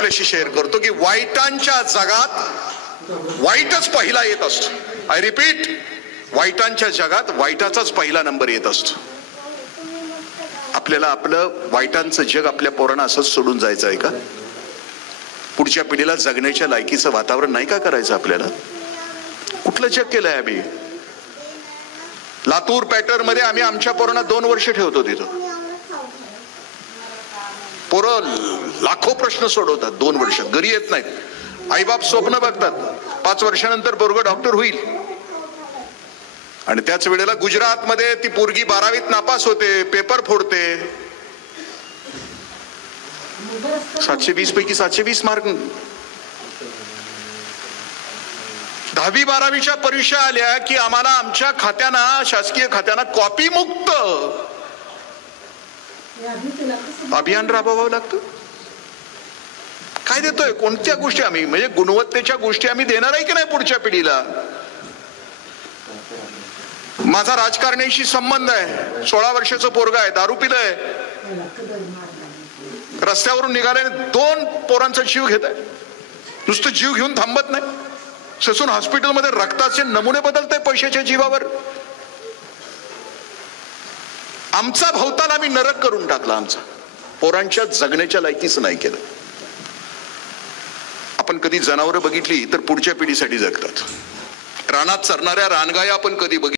आपल्याशी शेअर करतो की वाईटांच्या जगात वाईटच पहिला येत असतो. आय रिपीट, वाईटांच्या जगात वाईटाचाच पहिला नंबर येत असतो. आपल्याला आपलं वाईटांचं जग आपल्या पोरांना असंच सोडून जायचं आहे का? पुढच्या पिढीला जगण्याच्या लायकीचं वातावरण नाही का करायचं आपल्याला? कुठलं जग केलंय आम्ही? लातूर पॅटर्न मध्ये आम्ही आमच्या पोरांना 2 वर्ष ठेवतो तिथं. पोरं लाखो प्रश्न सोडवतात 2 वर्ष, घरी येत नाहीत. आईबाप स्वप्न बघतात 5 वर्षानंतर पोरगं डॉक्टर होईल. आणि त्याच वेळेला गुजरातमध्ये ती पोरगी 12वीत नापास होते, पेपर फोडते. 720 पैकी 720 मार्क. 10वी 12वीच्या परीक्षा आल्या की आम्हाला आमच्या खात्यांना, शासकीय खात्यांना कॉपी मुक्त अभियान राबवावं लागतं. काय देतोय? कोणत्या गोष्टी आम्ही, म्हणजे गुणवत्तेच्या गोष्टी आम्ही देणार आहे की नाही पुढच्या पिढीला? माझा राजकारण्याशी संबंध आहे. 16 वर्षाचं पोरगा आहे, दारू पिलंय, रस्त्यावरून निघाले, 2 पोरांचा जीव घेत आहे. नुसतं जीव घेऊन थांबत नाही, ससून हॉस्पिटलमध्ये रक्ताचे नमुने बदलते पैशाच्या जीवावर. आमचा भवताल आम्ही नरक करून टाकला. आमचा पोरांच्या जगण्याच्या लायकीच नाही केलं. आपण कधी जनावरं बघितली तर पुढच्या पिढीसाठी जगतात. रानात चरणाऱ्या रानगाया आपण कधी बघितली?